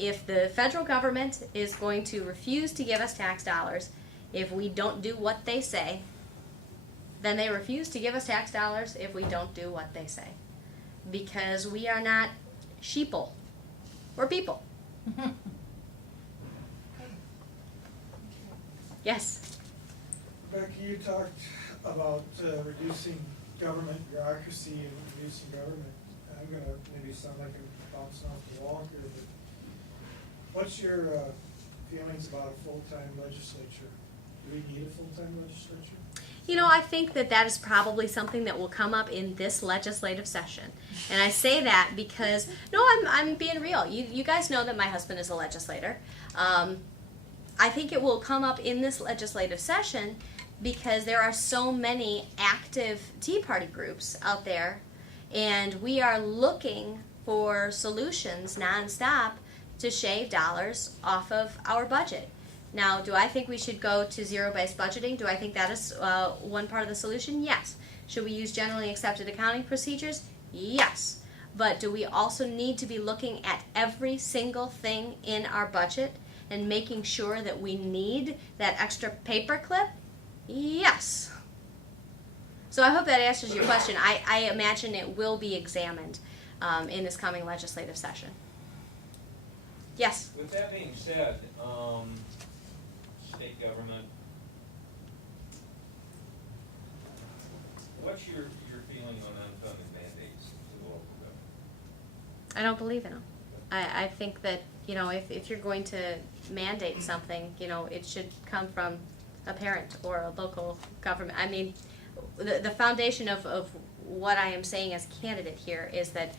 if the federal government is going to refuse to give us tax dollars if we don't do what they say, then they refuse to give us tax dollars if we don't do what they say. Because we are not sheeple. We're people. Yes? Becky, you talked about reducing government bureaucracy and reducing government. I'm going to maybe sound like I'm bouncing off the wall here, but what's your feelings about a full-time legislature? Do we need a full-time legislature? You know, I think that is probably something that will come up in this legislative session. And I say that because, no, I'm being real. You guys know that my husband is a legislator. I think it will come up in this legislative session because there are so many active Tea Party groups out there, and we are looking for solutions nonstop to shave dollars off of our budget. Now, do I think we should go to zero-based budgeting? Do I think that is one part of the solution? Yes. Should we use generally accepted accounting procedures? Yes. But do we also need to be looking at every single thing in our budget and making sure that we need that extra paperclip? Yes. So I hope that answers your question. I imagine it will be examined in this coming legislative session. Yes? With that being said, state government, what's your feeling on unfunded mandates to the local government? I don't believe in them. I think that, you know, if you're going to mandate something, you know, it should come from a parent or a local government. I mean, the foundation of what I am saying as candidate here is that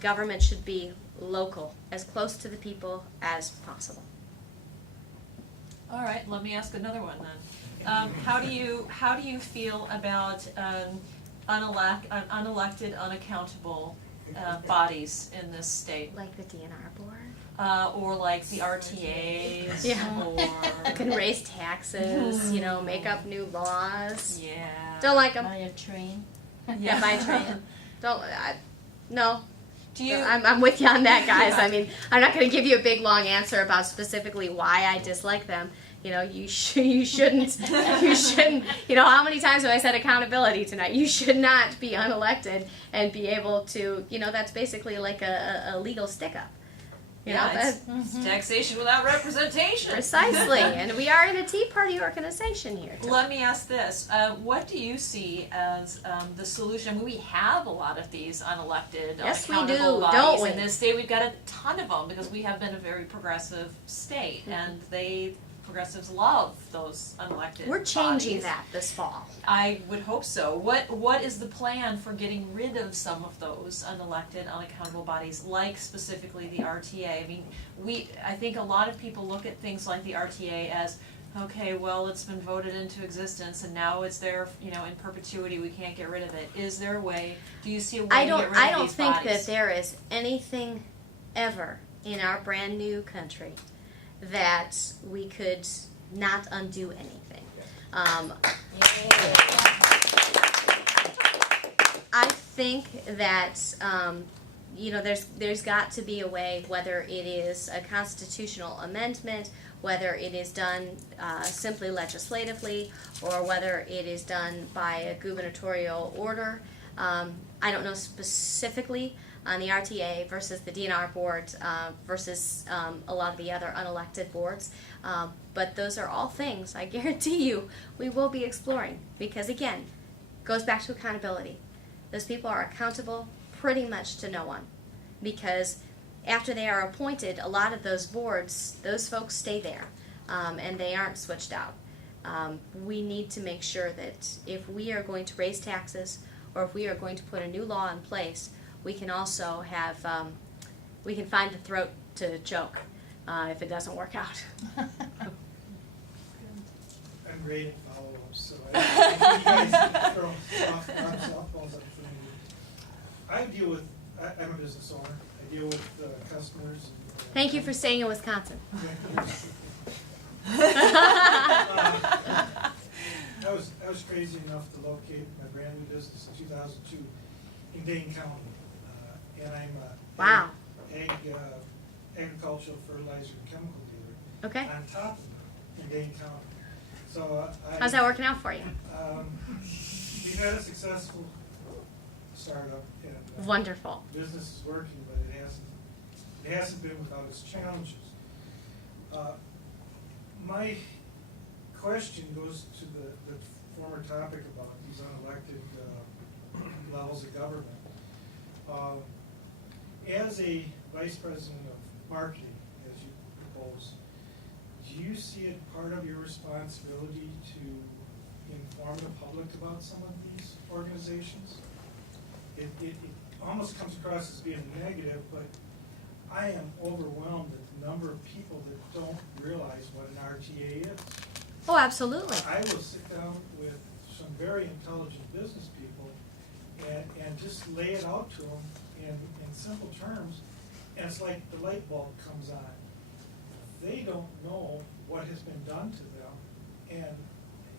government should be local, as close to the people as possible. All right, let me ask another one then. How do you feel about unelected, unaccountable bodies in this state? Like the DNR board? Or like the RTAs? Yeah. Or Can raise taxes, you know, make up new laws. yeah. Don't like them. Buy a train. Yeah, buy a train. No. Do you? I'm with you on that, guys. I mean, I'm not going to give you a big long answer about specifically why I dislike them. You know, you shouldn't. You know, how many times have I said accountability tonight? You should not be unelected and be able to. You know, that's basically like a legal stick-up. You know, it's taxation without representation. Precisely, and we are in a Tea Party organization here. Let me ask this: what do you see as the solution? I mean, we have a lot of these unelected, Yes, we unaccountable do, bodies don't we? in this state. We've got a ton of them because we have been a very progressive state, and progressives love those unelected. We're changing bodies. that this fall. I would hope so. What is the plan for getting rid of some of those unelected, unaccountable bodies, like specifically the RTA? I mean, I think a lot of people look at things like the RTA as, okay, well, it's been voted into existence and now it's there, you know, in perpetuity. We can't get rid of it. Is there a way? Do you see a way to get rid of these bodies? I don't think that there is anything ever in our brand new country that we could not undo anything. I think that you know, there's got to be a way, whether it is a constitutional amendment, whether it is done simply legislatively, or whether it is done by a gubernatorial order. I don't know specifically on the RTA versus the DNR board versus a lot of the other unelected boards. But those are all things, I guarantee you, we will be exploring. Because again, it goes back to accountability. Those people are accountable pretty much to no one. Because after they are appointed, a lot of those boards, those folks stay there. And they aren't switched out. We need to make sure that if we are going to raise taxes or if we are going to put a new law in place, we can also have, we can find the throat to choke if it doesn't work out. I'm great at follow-ups, so I you guys throw softballs up for me. I'm a business owner. I deal with customers. Thank you for staying in Wisconsin. I was crazy enough to locate my brand new business in 2002 in Dane County, and I'm a Wow. egg agricultural fertilizer and chemical dealer. Okay. On top of it, in Dane County. So How's that working out for you? We've had a successful startup and Wonderful. business is working, but it hasn't been without its challenges. My question goes to the former topic about these unelected levels of government. As a vice president of marketing, as you propose, do you see it part of your responsibility to inform the public about some of these organizations? It almost comes across as being negative, but I am overwhelmed at the number of people that don't realize what an RTA is. Oh, absolutely. I will sit down with some very intelligent business people and just lay it out to them in simple terms, and it's like the light bulb comes on. They don't know what has been done to them, and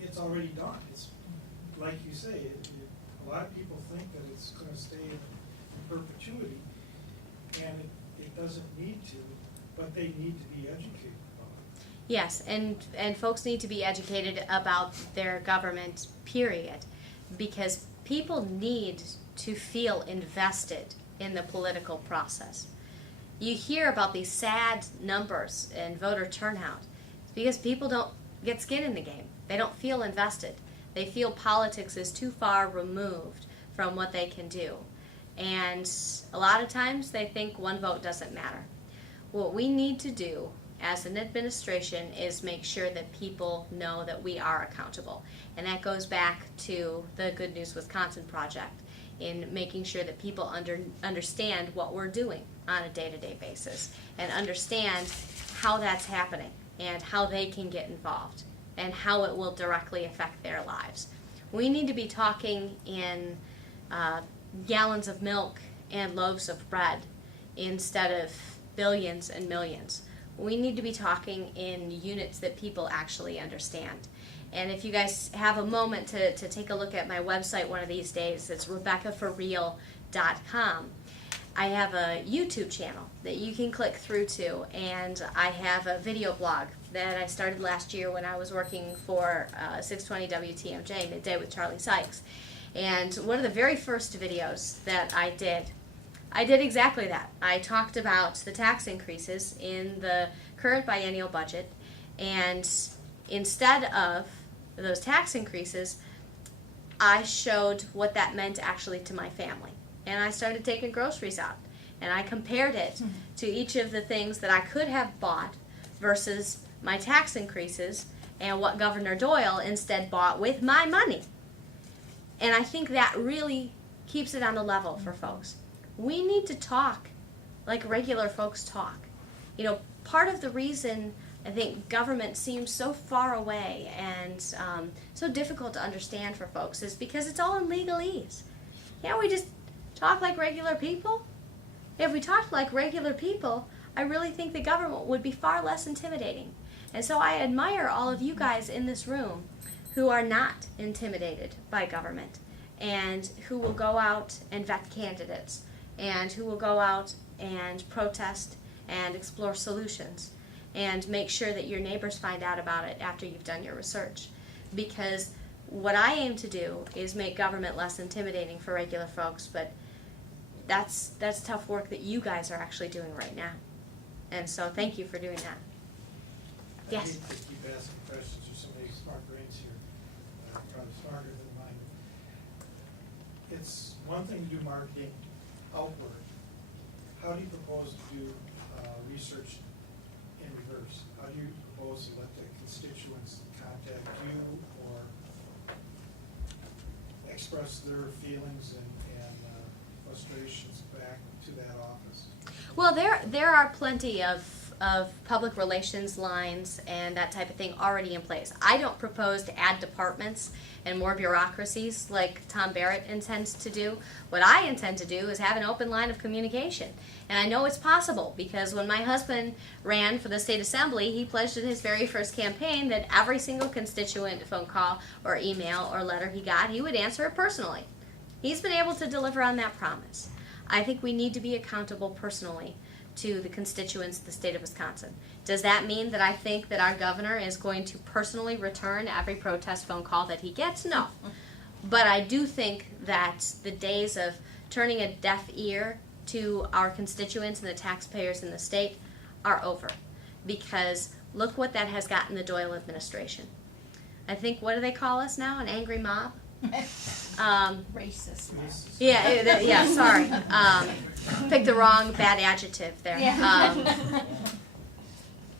it's already done. It's like you say, a lot of people think that it's going to stay in perpetuity, and it doesn't need to, but they need to be educated about it. Yes, and folks need to be educated about their government, period, because people need to feel invested in the political process. You hear about these sad numbers in voter turnout. It's because people don't get skin in the game. They don't feel invested. They feel politics is too far removed from what they can do. And a lot of times they think one vote doesn't matter. What we need to do as an administration is make sure that people know that we are accountable. And that goes back to the Good News Wisconsin project, in making sure that people understand what we're doing on a day-to-day basis and understand how that's happening and how they can get involved and how it will directly affect their lives. We need to be talking in gallons of milk and loaves of bread instead of billions and millions. We need to be talking in units that people actually understand. And if you guys have a moment to take a look at my website one of these days, it's RebeccaForReal.com. I have a YouTube channel that you can click through to, and I have a video blog that I started last year when I was working for 620 WTMJ, Midday with Charlie Sykes. And one of the very first videos that I did exactly that. I talked about the tax increases in the current biennial budget, and instead of those tax increases, I showed what that meant actually to my family. And I started taking groceries out, and I compared it to each of the things that I could have bought versus my tax increases and what Governor Doyle instead bought with my money. And I think that really keeps it on a level for folks. We need to talk like regular folks talk. You know, part of the reason I think government seems so far away and so difficult to understand for folks is because it's all in legalese. Can't we just talk like regular people? If we talked like regular people, I really think the government would be far less intimidating. And so I admire all of you guys in this room who are not intimidated by government and who will go out and vet candidates and who will go out and protest and explore solutions and make sure that your neighbors find out about it after you've done your research. Because what I aim to do is make government less intimidating for regular folks, but that's tough work that you guys are actually doing right now. And so thank you for doing that. Yes? I hate to keep asking questions. There's so many smart brains here, probably smarter than mine. It's one thing to do marketing outward. How do you propose to do research in reverse? How do you propose to let the constituents contact you or express their feelings and frustrations back to that office? Well, there are plenty of public relations lines and that type of thing already in place. I don't propose to add departments and more bureaucracies like Tom Barrett intends to do. What I intend to do is have an open line of communication. And I know it's possible because when my husband ran for the state assembly, he pledged in his very first campaign that every single constituent phone call or email or letter he got, he would answer it personally. He's been able to deliver on that promise. I think we need to be accountable personally to the constituents of the state of Wisconsin. Does that mean that I think that our governor is going to personally return every protest phone call that he gets? No. But I do think that the days of turning a deaf ear to our constituents and the taxpayers in the state are over. Because look what that has gotten the Doyle administration. I think, what do they call us now? An angry mob? Racist. Yeah, sorry. Picked the wrong bad adjective there.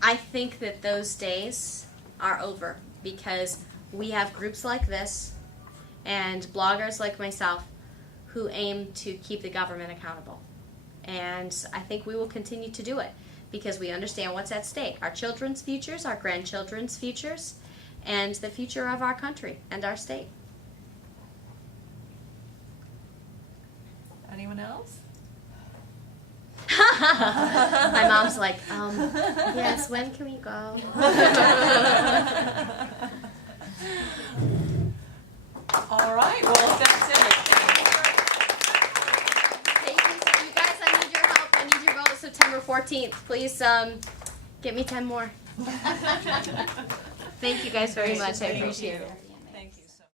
I think that those days are over because we have groups like this and bloggers like myself who aim to keep the government accountable. And I think we will continue to do it because we understand what's at stake. Our children's futures, our grandchildren's futures, and the future of our country and our state. Anyone else? My mom's like, yes, when can we go? All right, well, if that's it. Thank you. So you guys, I need your help. I need your vote September 14th. Please get me 10 more. Thank you guys very much. I appreciate it.